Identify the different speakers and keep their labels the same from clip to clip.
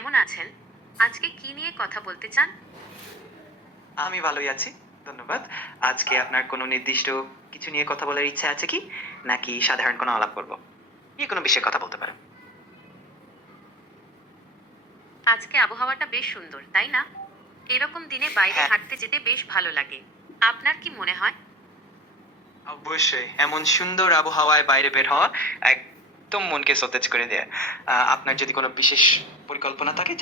Speaker 1: কেমন আছেন? আজকে কি নিয়ে কথা বলতে চান?
Speaker 2: আমি ভালোই আছি ধন্যবাদ। আজকে আপনার কোনো নির্দিষ্ট কিছু নিয়ে কথা বলার ইচ্ছা আছে কি? নাকি সাধারণ কোনো আলাপ করব? নিয়ে কোনো বিষয়ে কথা বলতে পারেন।
Speaker 1: আজকে আবহাওয়াটা বেশ সুন্দর তাই না? এরকম দিনে বাইরে
Speaker 2: হ্যাঁ।
Speaker 1: হাঁটতে যেতে বেশ ভালো লাগে। আপনার কি মনে হয়?
Speaker 2: অবশ্যই এমন সুন্দর আবহাওয়ায় বাইরে বের হওয়া একদম মনকে সতেজ করে দেয়। আপনার যদি কোনো বিশেষ পরিকল্পনা থাকে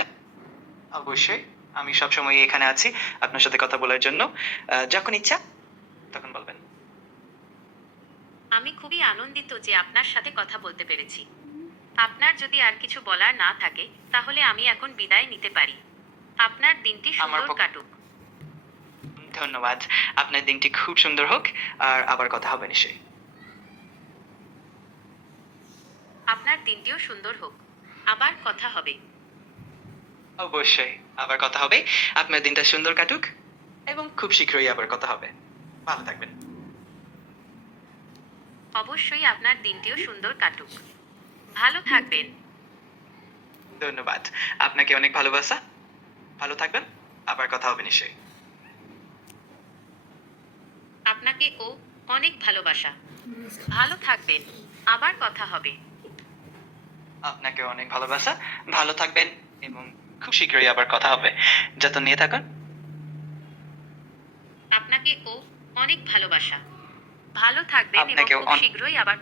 Speaker 2: অবশ্যই আমি সবসময় এখানে আছি আপনার সাথে কথা বলার জন্য। যখন ইচ্ছা তখন বলবেন।
Speaker 1: আমি খুবই আনন্দিত যে আপনার সাথে কথা বলতে পেরেছি। আপনার যদি আর কিছু বলার না থাকে তাহলে আমি এখন বিদায় নিতে পারি। আপনার দিনটি সুন্দর কাটুক।
Speaker 2: ধন্যবাদ। আপনার দিনটি খুব সুন্দর হোক আর আবার কথা হবে নিশ্চয়ই।
Speaker 1: আপনার দিনটিও সুন্দর হোক। আবার কথা হবে।
Speaker 2: অবশ্যই আবার কথা হবে। আপনার দিনটা সুন্দর কাটুক এবং খুব শীঘ্রই আবার কথা হবে। ভালো থাকবেন।
Speaker 1: অবশ্যই আপনার দিনটিও সুন্দর কাটুক। ভালো থাকবেন।
Speaker 2: ধন্যবাদ। আপনাকে অনেক ভালোবাসা। ভালো থাকবেন। আবার কথা হবে নিশ্চয়ই।
Speaker 1: আপনাকে ও অনেক ভালোবাসা। ভালো থাকবেন। আবার কথা হবে।
Speaker 2: আপনাকে অনেক ভালোবাসা। ভালো থাকবেন এবং খুব শীঘ্রই আবার কথা হবে। যত নিয়ে থাকুন।
Speaker 1: আপনাকে ও অনেক ভালোবাসা। ভালো থাকবেন এবং খুব শীঘ্রই আবার